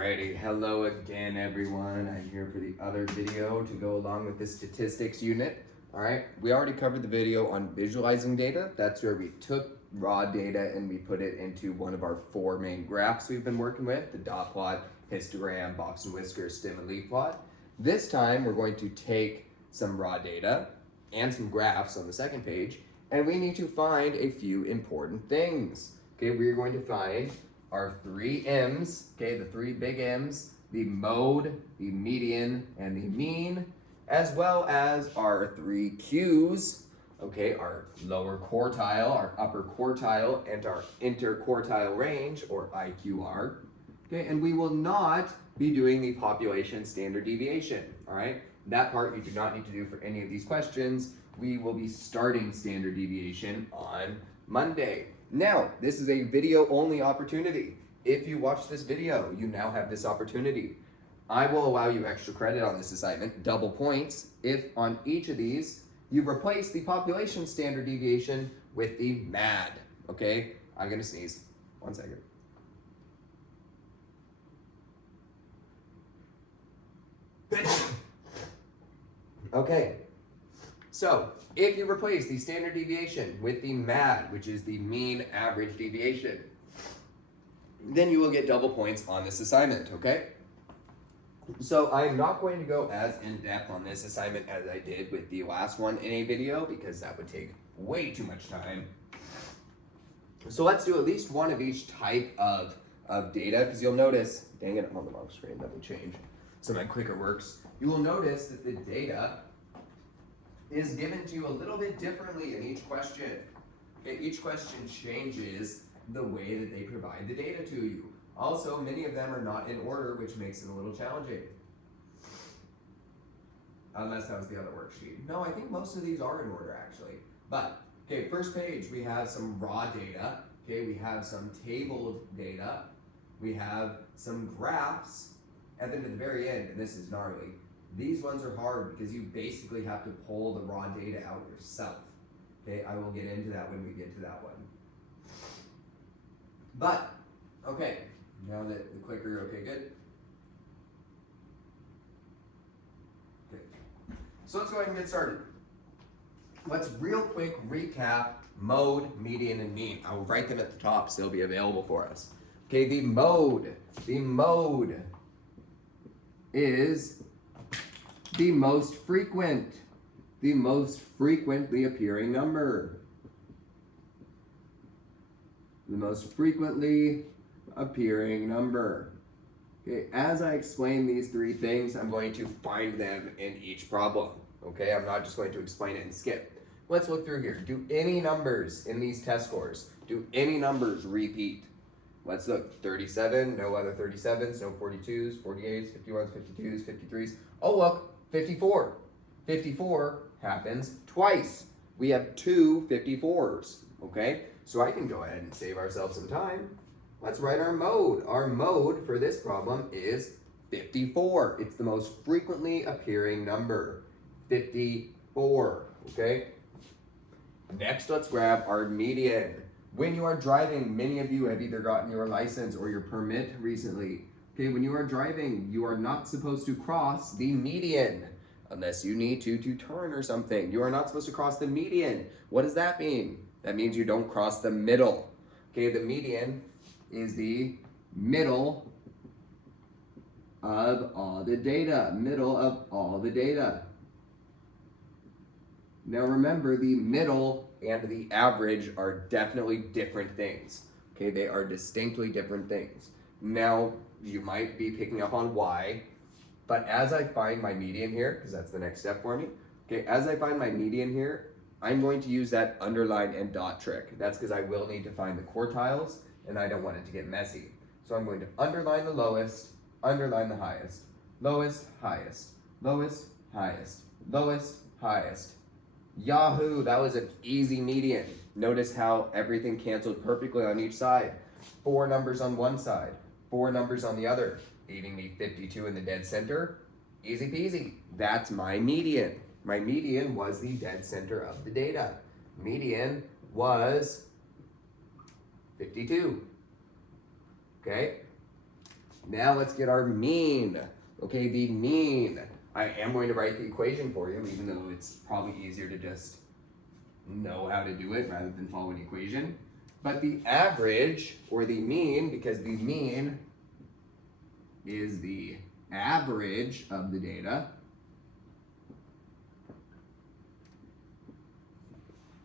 Alrighty, hello again everyone. I'm here for the other video to go along with the statistics unit. Alright, we already covered the video on visualizing data. That's where we took raw data and we put it into one of our four main graphs we've been working with, the dot plot, histogram, box and whisker, stem and leaf plot. This time we're going to take some raw data and some graphs on the second page, and we need to find a few important things. Okay, we're going to find our three M's, okay, the three big M's, the mode, the median, and the mean, as well as our three Q's, okay, our lower quartile, our upper quartile, and our interquartile range, or IQR, okay, and we will not be doing the population standard deviation, all right? That part you do not need to do for any of these questions. We will be starting standard deviation on Monday. Now, this is a video only opportunity. If you watch this video, you now have this opportunity. I will allow you extra credit on this assignment, double points, if on each of these you replace the population standard deviation with the MAD, okay? I'm gonna sneeze, 1 second. Okay, so if you replace the standard deviation with the MAD, which is the mean average deviation, then you will get double points on this assignment, okay? So I'm not going to go as in-depth on this assignment as I did with the last one in a video because that would take way too much time. So let's do at least one of each type of data, because you'll notice, dang it, I'm on the wrong screen, let me change so my clicker works. You will notice that the data is given to you a little bit differently in each question. Okay, each question changes the way that they provide the data to you. Also, many of them are not in order, which makes it a little challenging. Unless that was the other worksheet. No, I think most of these are in order actually. But, okay, first page, we have some raw data. Okay, we have some tabled data. We have some graphs. And then at the very end, and this is gnarly, these ones are hard because you basically have to pull the raw data out yourself. Okay, I will get into that when we get to that one. But, okay, now that the clicker, okay, good. Okay, so let's go ahead and get started. Let's real quick recap mode, median, and mean. I will write them at the top so they'll be available for us. Okay, the mode is the most frequently appearing number. The most frequently appearing number. Okay, as I explain these three things, I'm going to find them in each problem. Okay, I'm not just going to explain it and skip. Let's look through here. Do any numbers in these test scores, do any numbers repeat? Let's look, 37, no other 37s, no 42s, 48s, 51s, 52s, 53s. Oh look, 54. 54 happens twice. We have two 54s, okay? So I can go ahead and save ourselves some time. Let's write our mode. Our mode for this problem is 54. It's the most frequently appearing number, 54, okay? Next, let's grab our median. When you are driving, many of you have either gotten your license or your permit recently. Okay, when you are driving, you are not supposed to cross the median unless you need to turn or something. You are not supposed to cross the median. What does that mean? That means you don't cross the middle. Okay, the median is the middle of all the data. Middle of all the data. Now remember, the middle and the average are definitely different things. Okay, they are distinctly different things. Now, you might be picking up on why, but as I find my median here, because that's the next step for me, okay, as I find my median here, I'm going to use that underline and dot trick. That's because I will need to find the quartiles, and I don't want it to get messy. So I'm going to underline the lowest, underline the highest, lowest, highest, lowest, highest, lowest, highest. Yahoo, that was an easy median. Notice how everything canceled perfectly on each side. 4 numbers on one side, 4 numbers on the other, leaving me 52 in the dead center. Easy peasy. That's my median. My median was the dead center of the data. Median was 52. Okay? Now let's get our mean. Okay, the mean. I am going to write the equation for you, even though it's probably easier to just know how to do it rather than follow an equation. But the average, or the mean, because the mean is the average of the data.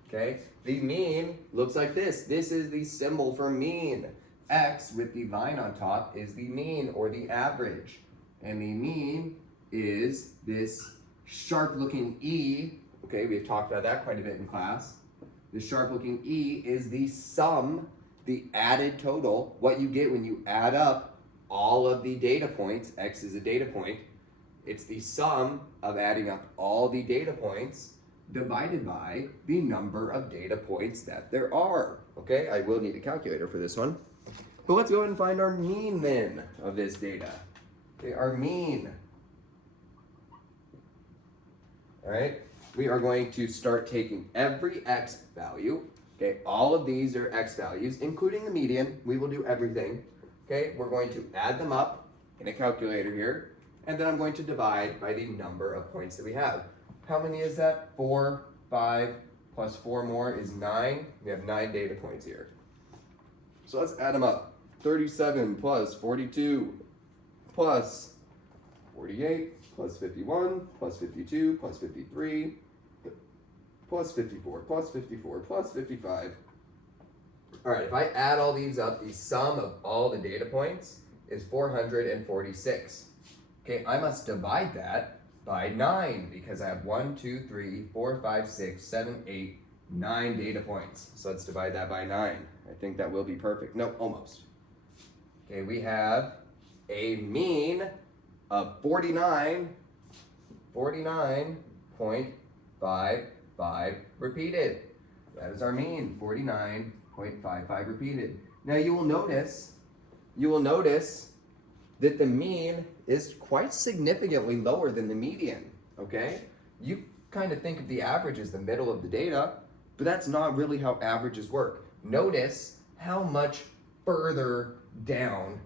Okay, the mean looks like this. This is the symbol for mean. X with the line on top is the mean, or the average. And the mean is this sharp looking E. Okay, we've talked about that quite a bit in class. The sharp looking E is the sum, the added total, what you get when you add up all of the data points. X is a data point. It's the sum of adding up all the data points divided by the number of data points that there are. Okay, I will need a calculator for this one. But let's go ahead and find our mean then of this data. Okay, our mean. All right, we are going to start taking every X value. Okay, all of these are X values, including the median. We will do everything. Okay, we're going to add them up in a calculator here, and then I'm going to divide by the number of points that we have. How many is that? 4, 5, plus 4 more is 9. We have 9 data points here. So let's add them up. 37 plus 42 plus 48 plus 51 plus 52 plus 53 plus 54 plus 54 plus 55. All right, if I add all these up, the sum of all the data points is 446. Okay, I must divide that by 9 because I have 1, 2, 3, 4, 5, 6, 7, 8, 9 data points. So let's divide that by 9. I think that will be perfect. No, almost. Okay, we have a mean of 49.55 repeated. That is our mean, 49.55 repeated. Now you will notice that the mean is quite significantly lower than the median, okay? You kind of think of the average as the middle of the data, but that's not really how averages work. Notice how much further down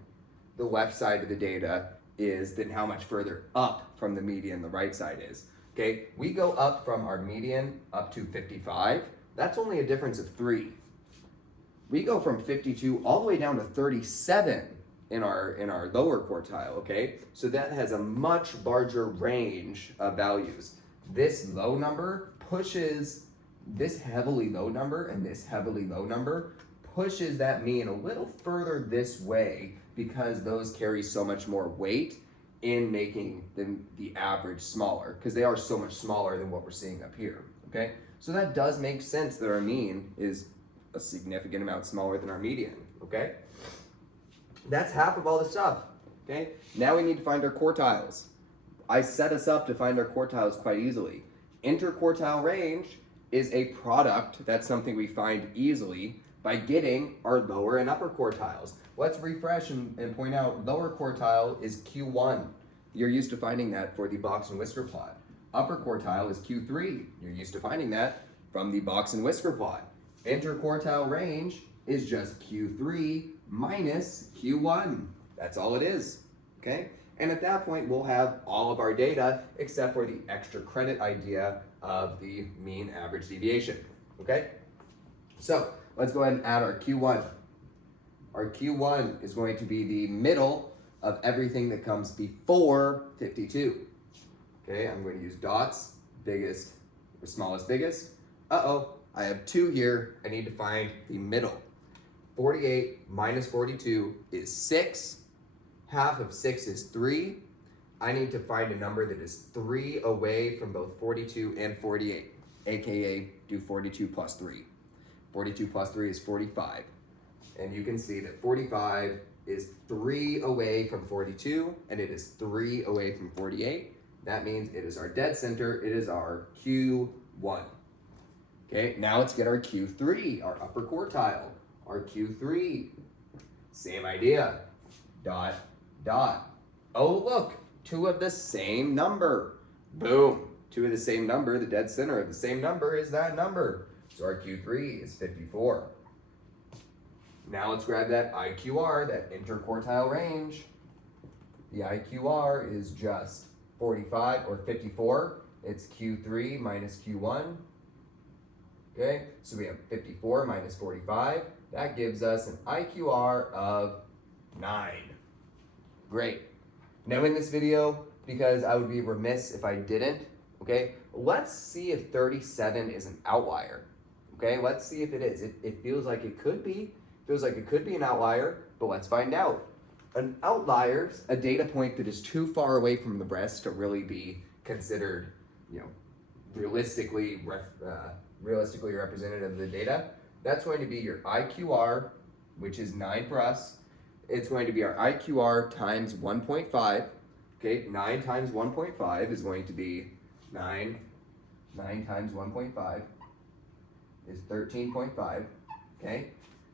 the left side of the data is than how much further up from the median the right side is. Okay, we go up from our median up to 55. That's only a difference of 3. We go from 52 all the way down to 37 in our lower quartile, okay? So that has a much larger range of values. This low number pushes this heavily low number, and this heavily low number pushes that mean a little further this way because those carry so much more weight in making the average smaller, because they are so much smaller than what we're seeing up here, okay? So that does make sense that our mean is a significant amount smaller than our median, okay? That's half of all the stuff, okay? Now we need to find our quartiles. I set us up to find our quartiles quite easily. Interquartile range is a product, that's something we find easily by getting our lower and upper quartiles. Let's refresh and point out lower quartile is Q1. You're used to finding that for the box and whisker plot. Upper quartile is Q3. You're used to finding that from the box and whisker plot. Interquartile range is just Q3 minus Q1. That's all it is, okay? And at that point, we'll have all of our data except for the extra credit idea of the mean average deviation, okay? So let's go ahead and add our Q1. Our Q1 is going to be the middle of everything that comes before 52. Okay, I'm going to use dots, biggest or smallest biggest. Uh-oh, I have 2 here. I need to find the middle. 48 minus 42 is 6. Half of 6 is 3. I need to find a number that is 3 away from both 42 and 48, aka do 42 plus 3. 42 plus 3 is 45. And you can see that 45 is 3 away from 42, and it is 3 away from 48. That means it is our dead center. It is our Q1. Okay, now let's get our Q3, our upper quartile. Our Q3, same idea. Dot, dot. Oh, look, 2 of the same number. Boom, 2 of the same number. The dead center of the same number is that number. So our Q3 is 54. Now let's grab that IQR, that interquartile range. The IQR is just 45 or 54. It's Q3 minus Q1. Okay, so we have 54 minus 45. That gives us an IQR of 9. Great. Now in this video, because I would be remiss if I didn't, okay, let's see if 37 is an outlier. Okay, let's see if it is. It feels like it could be. Feels like it could be an outlier, but let's find out. An outlier is a data point that is too far away from the rest to really be considered, realistically representative of the data. That's going to be your IQR, which is 9 for us. It's going to be our IQR times 1.5. Okay, 9 times 1.5 is going to be 9. 9 times 1.5 is 13.5. Okay,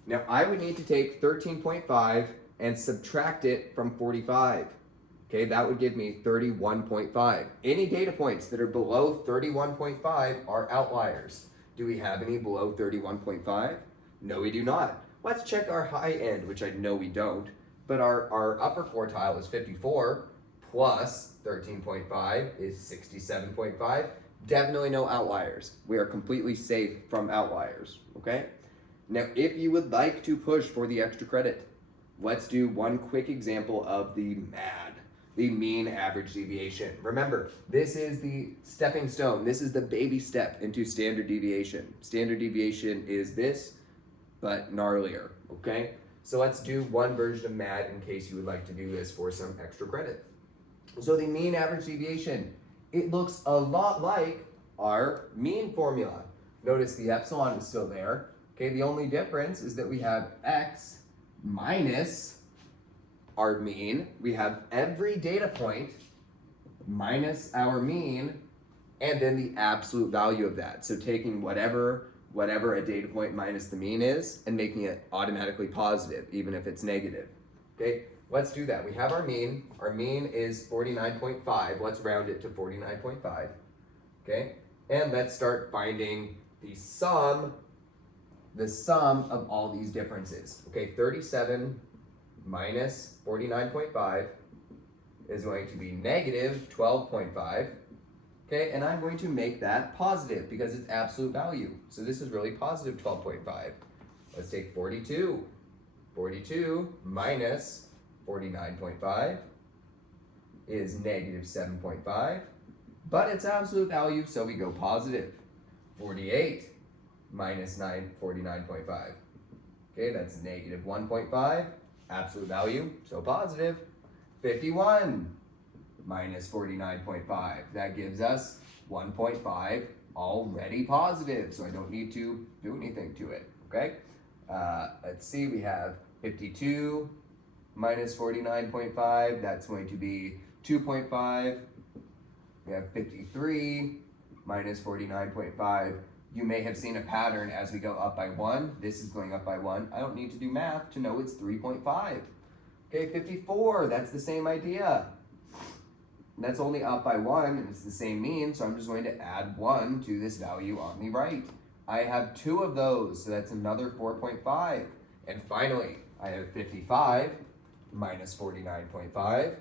now I would need to take 13.5 and subtract it from 45. Okay, that would give me 31.5. Any data points that are below 31.5 are outliers. Do we have any below 31.5? No, we do not. Let's check our high end, which I know we don't, but our upper quartile is 54 plus 13.5 is 67.5. Definitely no outliers. We are completely safe from outliers, okay? Now, if you would like to push for the extra credit, let's do one quick example of the MAD, the mean average deviation. Remember, this is the stepping stone. This is the baby step into standard deviation. Standard deviation is this, but gnarlier, okay? So let's do one version of MAD in case you would like to do this for some extra credit. So the mean average deviation, it looks a lot like our mean formula. Notice the epsilon is still there. Okay, the only difference is that we have x minus our mean. We have every data point minus our mean, and then the absolute value of that. So taking whatever a data point minus the mean is and making it automatically positive, even if it's negative. Okay, let's do that. We have our mean. Our mean is 49.5. Let's round it to 49.5. Okay, and let's start finding the sum of all these differences. Okay, 37 minus 49.5 is going to be negative 12.5. Okay, and I'm going to make that positive because it's absolute value. So this is really positive 12.5. Let's take 42. 42 minus 49.5 is negative 7.5, but it's absolute value, so we go positive. 48 minus 49.5. Okay, that's negative 1.5, absolute value, so positive. 51 minus 49.5, that gives us 1.5, already positive, so I don't need to do anything to it, okay? Let's see, we have 52 minus 49.5, that's going to be 2.5. We have 53 minus 49.5. You may have seen a pattern as we go up by 1. This is going up by 1. I don't need to do math to know it's 3.5. Okay, 54, that's the same idea. That's only up by 1, and it's the same mean, so I'm just going to add 1 to this value on the right. I have 2 of those, so that's another 4.5. And finally, I have 55 minus 49.5,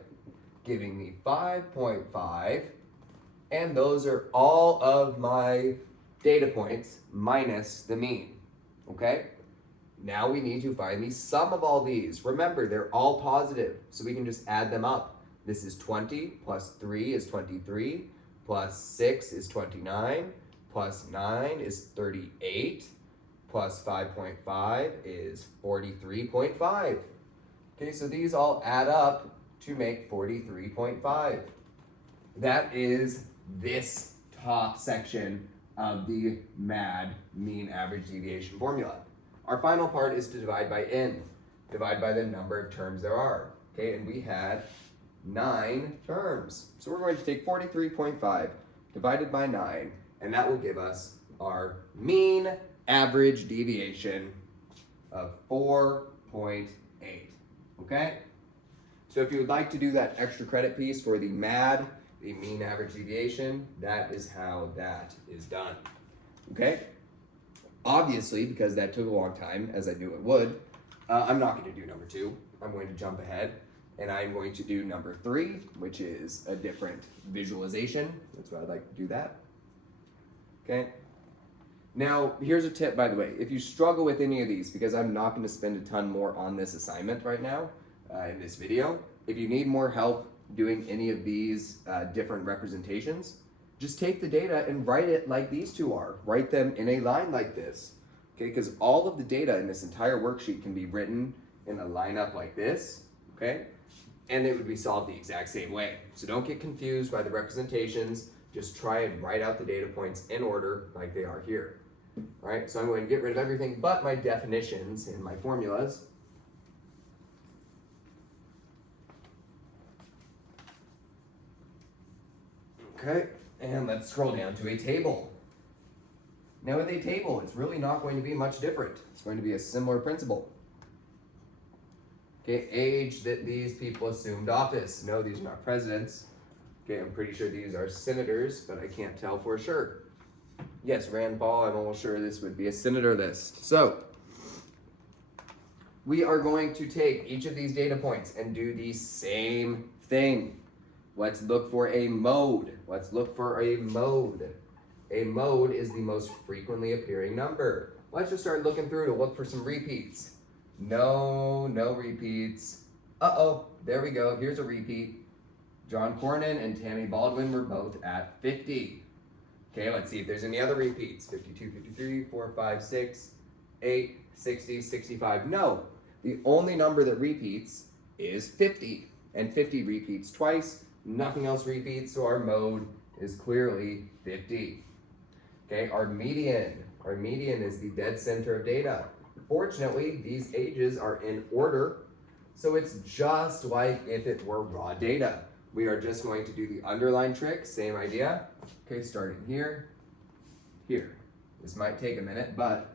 giving me 5.5. And those are all of my data points minus the mean, okay? Now we need to find the sum of all these. Remember, they're all positive, so we can just add them up. This is 20, plus 3 is 23, plus 6 is 29, plus 9 is 38, plus 5.5 is 43.5. Okay, so these all add up to make 43.5. That is this top section of the MAD, mean average deviation formula. Our final part is to divide by n, divide by the number of terms there are. Okay, and we had 9 terms. So we're going to take 43.5 divided by 9, and that will give us our mean average deviation of 4.8. Okay? So if you would like to do that extra credit piece for the MAD, the mean average deviation, that is how that is done. Okay? Obviously, because that took a long time, as I knew it would, I'm not going to do number 2. I'm going to jump ahead. and I'm going to do number 3, which is a different visualization. That's why I'd like to do that. Okay. Now, here's a tip, by the way. If you struggle with any of these, because I'm not going to spend a ton more on this assignment right now in this video, if you need more help doing any of these different representations, just take the data and write it like these two are. Write them in a line like this, okay? Because all of the data in this entire worksheet can be written in a lineup like this, okay? And it would be solved the exact same way. So don't get confused by the representations. Just try and write out the data points in order like they are here. All right, so I'm going to get rid of everything but my definitions and my formulas. Okay, and let's scroll down to a table. Now with a table, it's really not going to be much different. It's going to be a similar principle. Okay, age that these people assumed office. No, these are not presidents. Okay, I'm pretty sure these are senators, but I can't tell for sure. Yes, Rand Paul, I'm almost sure this would be a senator list. So, we are going to take each of these data points and do the same thing. Let's look for a mode. Let's look for a mode. A mode is the most frequently appearing number. Let's just start looking through to look for some repeats. No repeats. Uh-oh, there we go. Here's a repeat. John Cornyn and Tammy Baldwin were both at 50. Okay, let's see if there's any other repeats. 52, 53, 4, 5, 6, 8, 60, 65. No, the only number that repeats is 50. And 50 repeats twice. Nothing else repeats, so our mode is clearly 50. Okay, our median. Our median is the dead center of data. Fortunately, these ages are in order, so it's just like if it were raw data. We are just going to do the underline trick, same idea. Okay, starting here, here. This might take a minute, but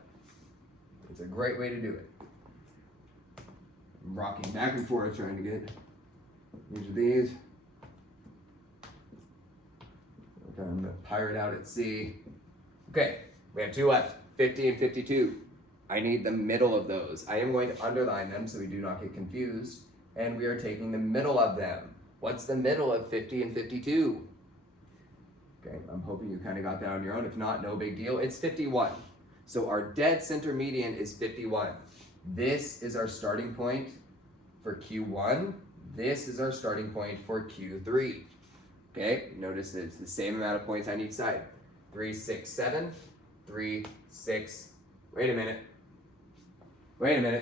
it's a great way to do it. I'm rocking back and forth trying to get each of these. Okay, I'm gonna pirate out at sea. Okay, we have 2 left, 50 and 52. I need the middle of those. I am going to underline them so we do not get confused, and we are taking the middle of them. What's the middle of 50 and 52? Okay, I'm hoping you kind of got that on your own. If not, no big deal. It's 51. So our dead center median is 51. This is our starting point for Q1. This is our starting point for Q3. Okay, notice that it's the same amount of points on each side. 3, 6, 7, 3, 6. Wait a minute,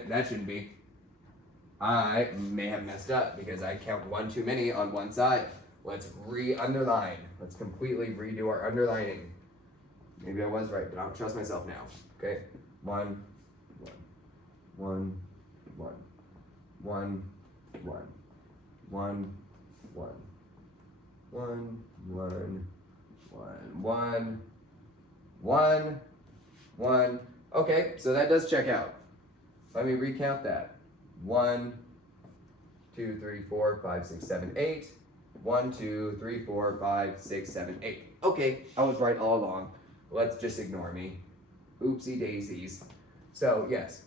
that shouldn't be. I may have messed up because I count 1 too many on one side. Let's re-underline. Let's completely redo our underlining. Maybe I was right, but I don't trust myself now. Okay, 1, 1, 1, 1, 1, 1, 1, 1, 1, 1, 1, 1, 1. Okay, so that does check out. Let me recount that. 1, 2, 3, 4, 5, 6, 7, 8. 1, 2, 3, 4, 5, 6, 7, 8. Okay, I was right all along. Let's just ignore me. Oopsie daisies. So yes,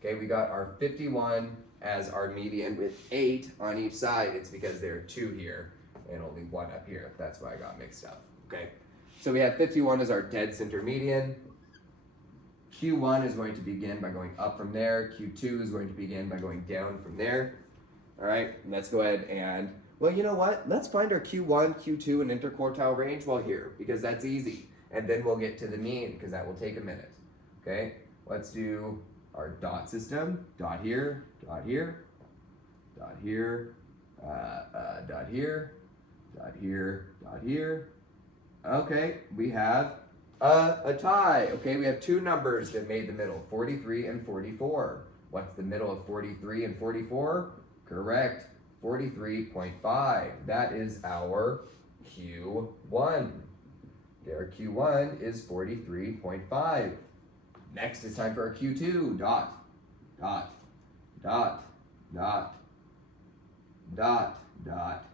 okay, we got our 51 as our median with 8 on each side. It's because there are 2 here and only 1 up here. That's why I got mixed up. Okay, so we have 51 as our dead center median. Q1 is going to begin by going up from there. Q2 is going to begin by going down from there. All right, let's go ahead and, well, you know what? Let's find our Q1, Q2, and interquartile range while here, because that's easy. And then we'll get to the mean, because that will take a minute. Okay, let's do our dot system. Dot here, dot here, dot here, dot here, dot here, dot here. Okay, we have a tie. Okay, we have 2 numbers that made the middle, 43 and 44. What's the middle of 43 and 44? Correct, 43.5. That is our Q1. Our Q1 is 43.5. Next, it's time for our Q2. Dot, dot, dot, dot, dot, dot.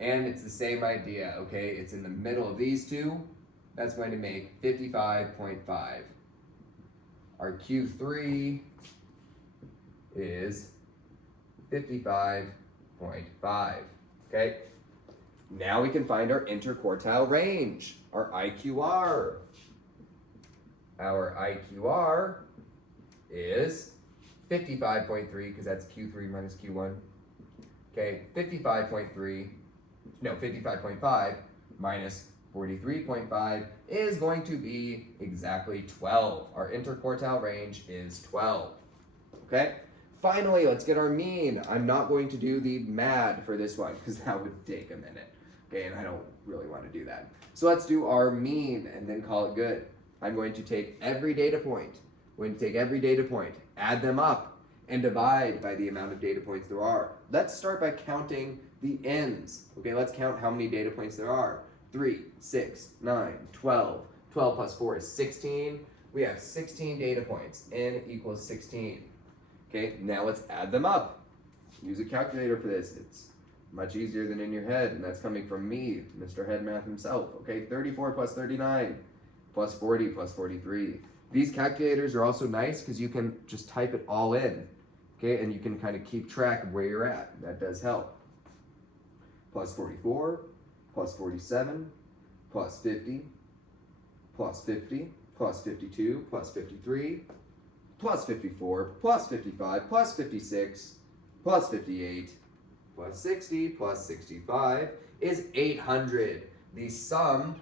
And it's the same idea, okay? It's in the middle of these 2. That's going to make 55.5. Our Q3 is 55.5. 0.5. Okay? Now we can find our interquartile range, our IQR. Our IQR is 55.3, because that's Q3 minus Q1. Okay, 55.5 minus 43.5 is going to be exactly 12. Our interquartile range is 12. Okay? Finally, let's get our mean. I'm not going to do the MAD for this one because that would take a minute. Okay, and I don't really want to do that. So let's do our mean and then call it good. I'm going to take every data point. I'm going to take every data point, add them up, and divide by the amount of data points there are. Let's start by counting the ends. Okay, let's count how many data points there are. 3, 6, 9, 12. 12 plus 4 is 16. We have 16 data points. N equals 16. Okay, now let's add them up. Use a calculator for this. It's much easier than in your head, and that's coming from me, Mr. Head Math himself. Okay, 34 plus 39 plus 40 plus 43. These calculators are also nice because you can just type it all in. Okay, and you can kind of keep track of where you're at. That does help. Plus 44, plus 47, plus 50, plus 50, plus 52, plus 53, plus 54, plus 55, plus 56, plus 58, plus 60, plus 65 is 800. The sum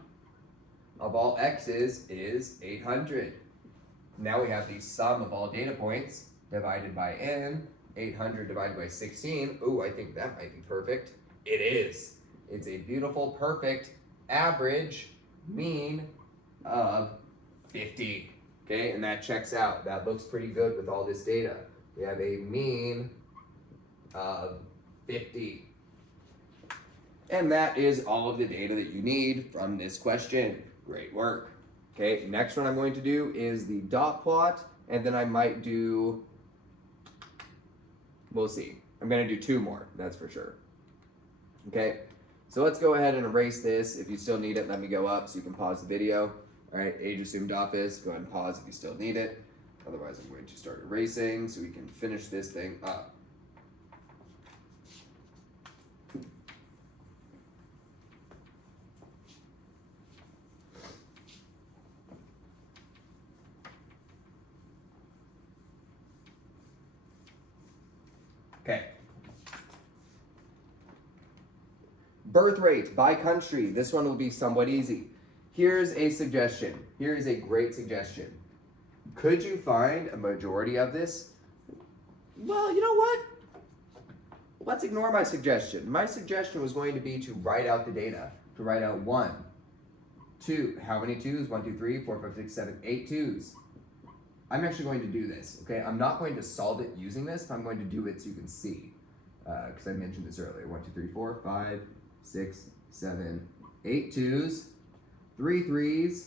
of all x's is 800. Now we have the sum of all data points divided by n, 800 divided by 16. Ooh, I think that might be perfect. It is. It's a beautiful, perfect average mean of 50. Okay, and that checks out. That looks pretty good with all this data. We have a mean of 50. And that is all of the data that you need from this question. Great work. Okay, next one I'm going to do is the dot plot, and then I might do, we'll see. I'm going to do 2 more, that's for sure. Okay, so let's go ahead and erase this. If you still need it, let me go up so you can pause the video. All right, age assumed office, go ahead and pause if you still need it. Otherwise, I'm going to start erasing so we can finish this thing up. Okay. Birth rate by country. This one will be somewhat easy. Here's a suggestion. Here is a great suggestion. Could you find a majority of this? Well, you know what? Let's ignore my suggestion. My suggestion was going to be to write out the data. To write out 1, 2. How many 2s? 1, 2, 3, 4, 5, 6, 7, 8 2s. I'm actually going to do this, okay? I'm not going to solve it using this, but I'm going to do it so you can see. Because I mentioned this earlier. 1, 2, 3, 4, 5, 6, 7, 8 2s, 3 3s,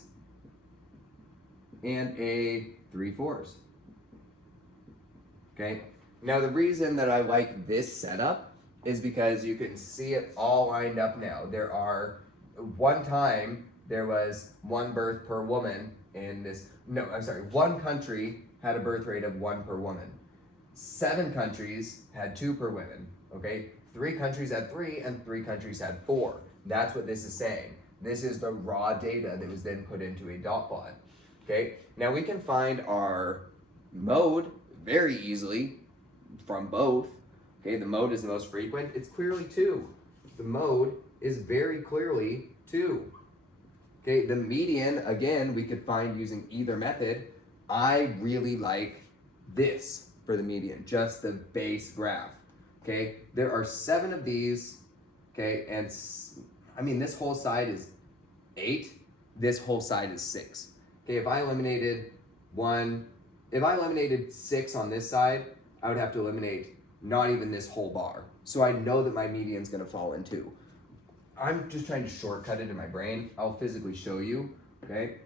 and a 3 4s. Okay? Now the reason that I like this setup is because you can see it all lined up now. There are, one time, there was 1 birth per woman in this, no, I'm sorry, 1 country had a birth rate of 1 per woman. 7 countries had 2 per woman, okay? 3 countries had 3, and 3 countries had 4. That's what this is saying. This is the raw data that was then put into a dot plot, okay? Now we can find our mode very easily from both, okay? The mode is the most frequent. It's clearly 2. The mode is very clearly 2. Okay, the median, again, we could find using either method. I really like this for the median, just the base graph. Okay, there are 7 of these, okay, and I mean, this whole side is 8, this whole side is 6. Okay, if I eliminated 6 on this side, I would have to eliminate not even this whole bar. So I know that my median's gonna fall in 2. I'm just trying to shortcut it in my brain. I'll physically show you, okay?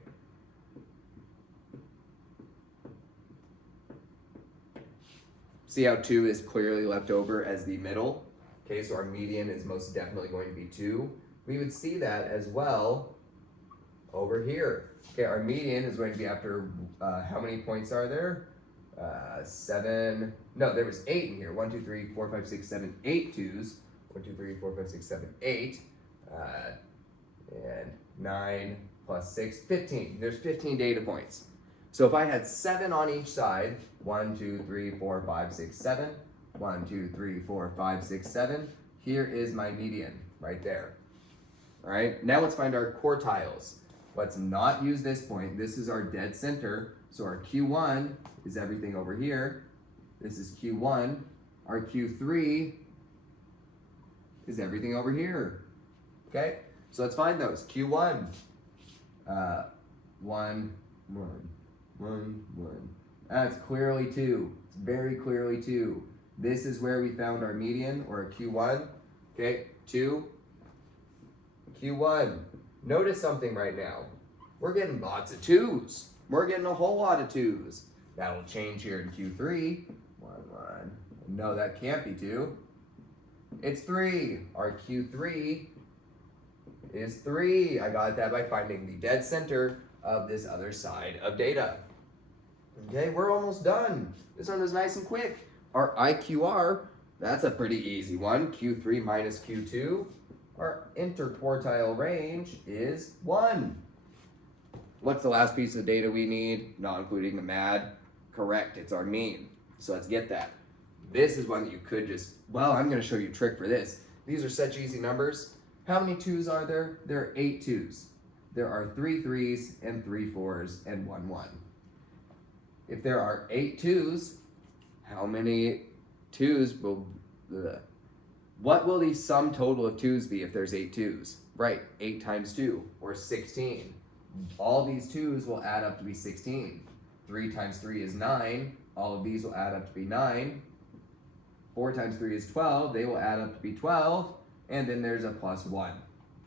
See how 2 is clearly left over as the middle? Okay, so our median is most definitely going to be 2. We would see that as well over here. Okay, our median is going to be after, how many points are there? 7, no, there was 8 in here. 1, 2, 3, 4, 5, 6, 7, 8 twos. 1, 2, 3, 4, 5, 6, 7, 8. And 9 plus 6, 15. There's 15 data points. So if I had 7 on each side, 1, 2, 3, 4, 5, 6, 7, 1, 2, 3, 4, 5, 6, 7, here is my median right there. All right, now let's find our quartiles. Let's not use this point. This is our dead center. So our Q1 is everything over here. This is Q1. Our Q3 is everything over here. Okay, so let's find those. Q1, 1, 1, 1, 1. That's clearly 2. It's very clearly 2. This is where we found our median, or a Q1. Okay, 2. Q1. Notice something right now. We're getting lots of 2s. We're getting a whole lot of 2s. That'll change here in Q3. 1, 1. No, that can't be 2. It's 3. Our Q3 is 3. I got that by finding the dead center of this other side of data. Okay, we're almost done. This one was nice and quick. Our IQR, that's a pretty easy one. Q3 minus Q2. Our interquartile range is 1. What's the last piece of data we need? Not including the MAD. Correct, it's our mean. So let's get that. This is one that you could just, well, I'm going to show you a trick for this. These are such easy numbers. How many 2s are there? There are 8 2s. There are 3 3s and 3 4s and 1 1. If there are 8 2s, how many 2s will, what will the sum total of 2s be if there's 8 2s? Right, 8 times 2, or 16. All these 2s will add up to be 16. 3 times 3 is 9. All of these will add up to be 9. 4 times 3 is 12. They will add up to be 12. And then there's a plus 1.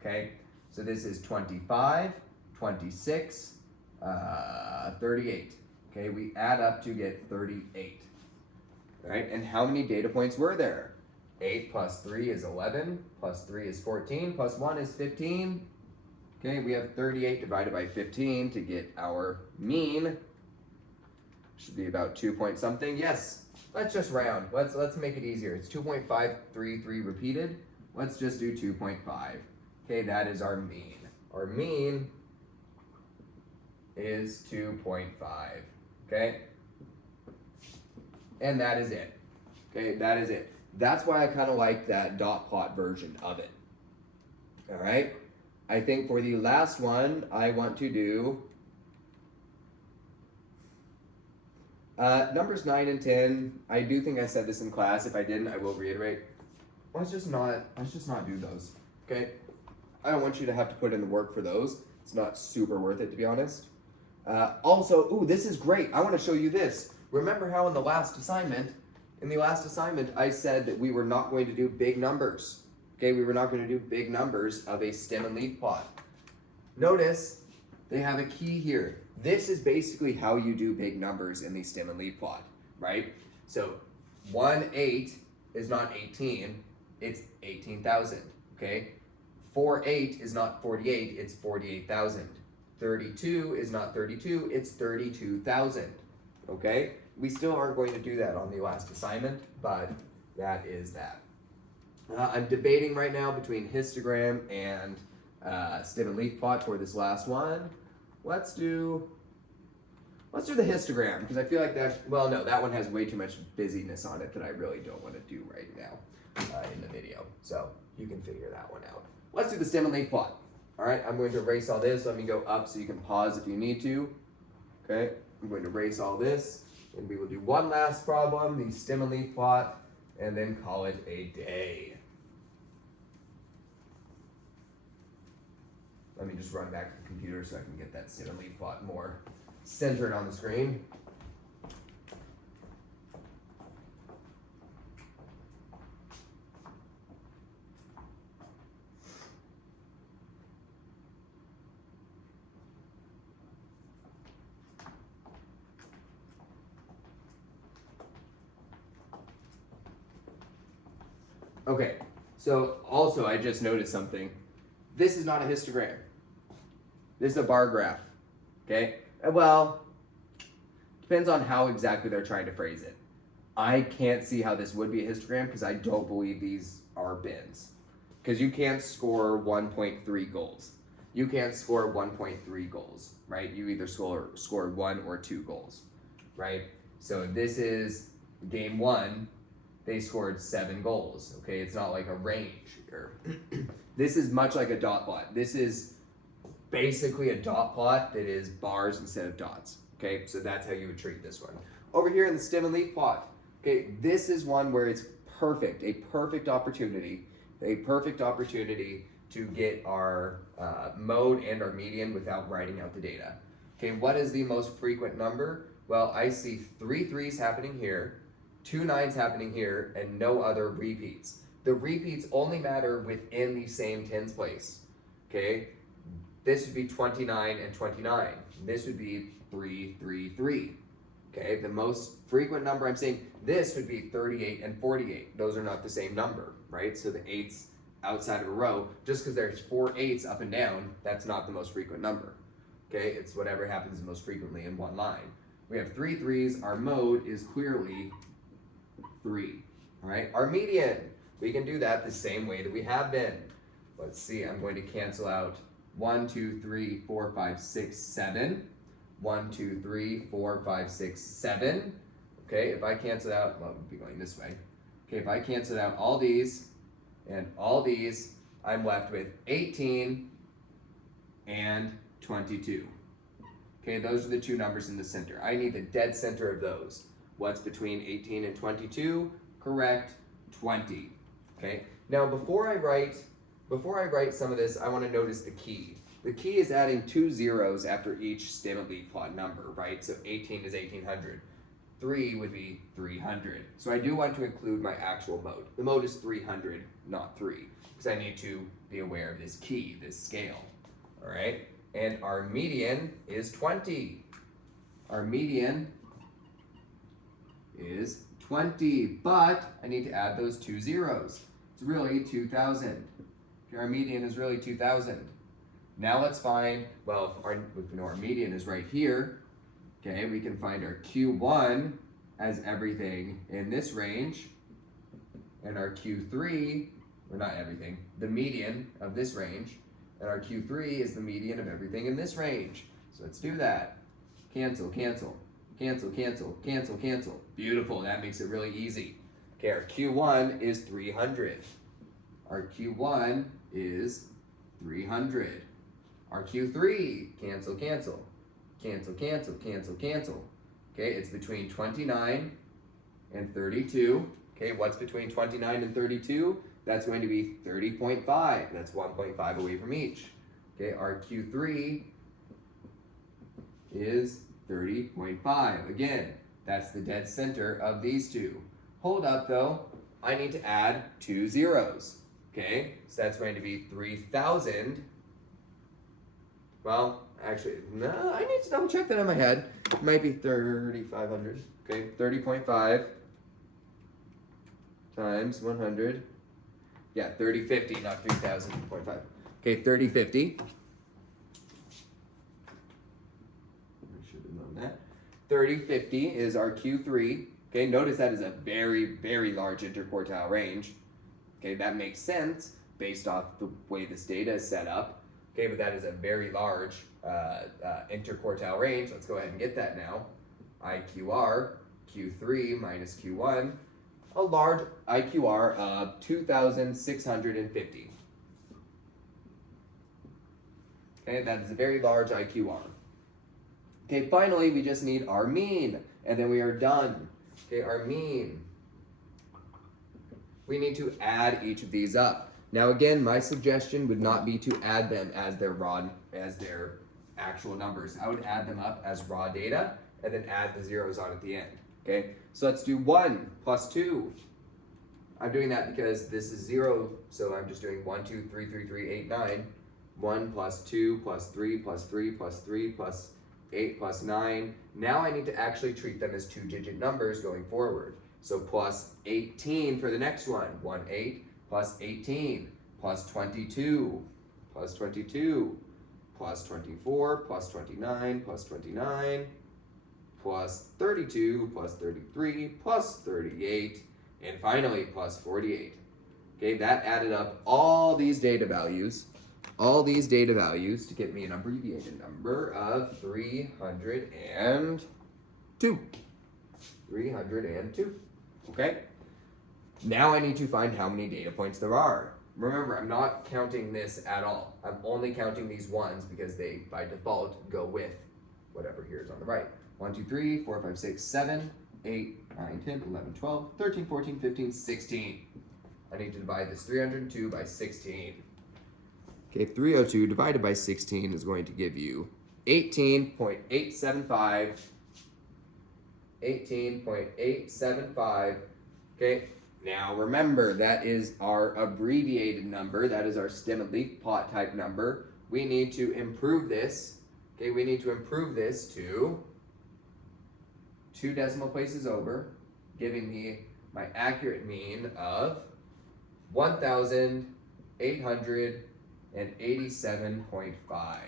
Okay, so this is 25, 26, 38. Okay, we add up to get 38. All right, and how many data points were there? 8 plus 3 is 11, plus 3 is 14, plus 1 is 15. Okay, we have 38 divided by 15 to get our mean. Should be about 2 point something. Yes, let's just round. Let's make it easier. It's 2.533 repeated. Let's just do 2.5. Okay, that is our mean. Our mean is 2.5. Okay? And that is it. Okay, that is it. That's why I kind of like that dot plot version of it. All right? I think for the last one, I want to do numbers 9 and 10. I do think I said this in class. If I didn't, I will reiterate. Let's just not do those. Okay? I don't want you to have to put in the work for those. It's not super worth it, to be honest. Also, ooh, this is great. I want to show you this. Remember how in the last assignment, I said that we were not going to do big numbers. Okay, we were not going to do big numbers of a stem and leaf plot. Notice they have a key here. This is basically how you do big numbers in the stem and leaf plot, right? So 1/8 is not 18, it's 18,000, okay? 4/8 is not 48, it's 48,000. 32 is not 32, it's 32,000, okay? We still aren't going to do that on the last assignment, but that is that. I'm debating right now between histogram and stem and leaf plot for this last one. Let's do the histogram, because I feel like that, well, no, that one has way too much busyness on it that I really don't want to do right now in the video. So you can figure that one out. Let's do the stem and leaf plot. All right, I'm going to erase all this. Let me go up so you can pause if you need to. Okay, I'm going to erase all this, and we will do one last problem, the stem and leaf plot, and then call it a day. Let me just run back to the computer so I can get that stem and leaf plot more centered on the screen. Okay, so also I just noticed something. This is not a histogram. This is a bar graph, okay? Well, Depends on how exactly they're trying to phrase it. I can't see how this would be a histogram because I don't believe these are bins. Because you can't score 1.3 goals. You can't score 1.3 goals, right? You either score 1 or 2 goals, right? So this is game 1. They scored 7 goals. Okay, it's not like a range here. This is much like a dot plot. This is basically a dot plot that is bars instead of dots. Okay, so that's how you would treat this one. Over here in the stem and leaf plot, okay, this is one where it's perfect, a perfect opportunity to get our mode and our median without writing out the data. Okay, what is the most frequent number? Well, I see 3 3s happening here, 2 9s happening here, and no other repeats. The repeats only matter within the same tens place. Okay, this would be 29 and 29. This would be 3 3 3. Okay, the most frequent number I'm seeing, this would be 38 and 48. Those are not the same number, right? So the 8s outside of a row, just because there's 4 8s up and down, that's not the most frequent number. Okay, it's whatever happens most frequently in one line. We have 3 3s, our mode is clearly 3, all right? Our median, we can do that the same way that we have been. Let's see, I'm going to cancel out 1, 2, 3, 4, 5, 6, 7. 1, 2, 3, 4, 5, 6, 7. Okay, if I cancel out, well, it would be going this way. Okay, if I cancel out all these and all these, I'm left with 18 and 22. Okay, those are the 2 numbers in the center. I need the dead center of those. What's between 18 and 22? Correct, 20. Okay, now before I write some of this, I want to notice the key. The key is adding 2 zeros after each stem and leaf plot number, right? So 18 is 1800. 3 would be 300. So I do want to include my actual mode. The mode is 300, not 3, because I need to be aware of this key, this scale, all right? And our median is 20. Our median is 20, but I need to add those 2 zeros. It's really 2,000. Okay, our median is really 2,000. Now let's find, well, if we know our median is right here, okay, we can find our Q1 as everything in this range, and our Q3, or not everything, the median of this range, and our Q3 is the median of everything in this range. So let's do that. Cancel, cancel, cancel, cancel, cancel, cancel. Beautiful, that makes it really easy. Okay, our Q1 is 300. Our Q1 is 300. Our Q3, cancel, cancel, cancel, cancel, cancel, cancel. Okay, it's between 29 and 32. Okay, what's between 29 and 32? That's going to be 30.5. That's 1.5 away from each. Okay, our Q3 is 30.5. Again, that's the dead center of these 2. Hold up though, I need to add 2 zeros. Okay, so that's going to be 3,000. Well, actually, no, I need to double check that in my head. It might be 3,500. Okay, 30.5 times 100. Yeah, 3050, not 3,000.5. Okay, 3050. I should have known that. 3050 is our Q3. Okay, notice that is a very, very large interquartile range. Okay, that makes sense based off the way this data is set up. Okay, but that is a very large interquartile range. Let's go ahead and get that now. IQR, Q3 minus Q1, a large IQR of 2,650. Okay, that is a very large IQR. Okay, finally, we just need our mean, and then we are done. Okay, our mean. We need to add each of these up. Now again, my suggestion would not be to add them as their actual numbers. I would add them up as raw data and then add the zeros on at the end. Okay, so let's do 1 plus 2. I'm doing that because this is 0, so I'm just doing 1, 2, 3, 3, 3, 8, 9. 1 plus 2 plus 3 plus 3 plus 3 plus 8 plus 9. Now I need to actually treat them as 2-digit numbers going forward. So plus 18 for the next one. 1, 8 plus 18 plus 22 plus 22 plus 24 plus 29 plus 29 plus 32, plus 33, plus 38, and finally plus 48. Okay, that added up all these data values to get me an abbreviated number of 302. 302. Okay? Now I need to find how many data points there are. Remember, I'm not counting this at all. I'm only counting these ones because they, by default, go with whatever here is on the right. 1, 2, 3, 4, 5, 6, 7, 8, 9, 10, 11, 12, 13, 14, 15, 16. I need to divide this 302 by 16. Okay, 302 divided by 16 is going to give you 18.875. 18.875. Okay, now remember, that is our abbreviated number. That is our stem and leaf pot type number. We need to improve this. Okay, we need to improve this to 2 decimal places over, giving me my accurate mean of 1,887.5.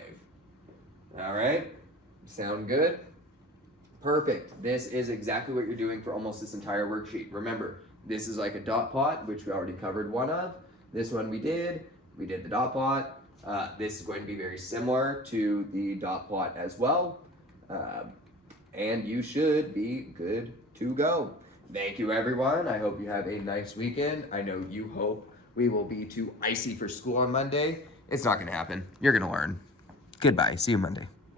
All right, sound good? Perfect. This is exactly what you're doing for almost this entire worksheet. Remember, this is like a dot plot, which we already covered one of. This one we did the dot plot. This is going to be very similar to the dot plot as well. And you should be good to go. Thank you, everyone. I hope you have a nice weekend. I know you hope we will be too icy for school on Monday. It's not going to happen. You're going to learn. Goodbye. See you Monday.